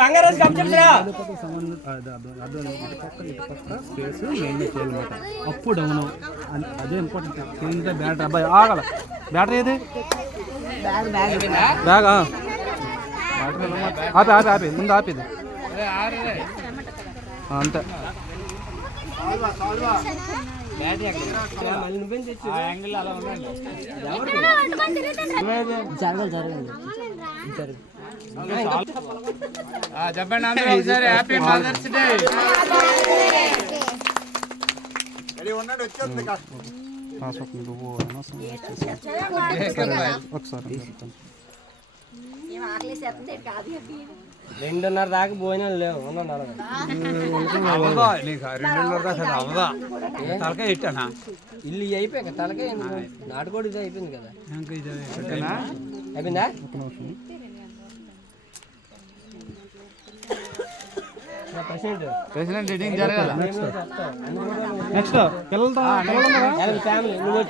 Bangarraju space maintain చేయాలన్నమాట. అప్పు down అదే ఇంపార్టెంట్. కింద బ్యాటరీ అబ్బాయి ఆగల బ్యాటరీ ఏది బ్యాగ్ ఆపి ఆపి ఆపి ముందు ఆపిది అంతే. చెప్పండి అందరూ ఒకసారి హ్యాపీ మదర్స్ డే. ఒకసారి 2:30 దాకా భోజనాలు లేవు. 2:30 దాకా తలకాయ ఇట్టానా ఇల్లు అయిపోయాక తలకాయ నాటుకోడి ఇది అయిపోయింది కదా. అయిపోయిందా? ప్రెసిడెంట్ జరగాలి. నెక్స్ట్ పిల్లలతో ఫ్యామిలీ నువ్వు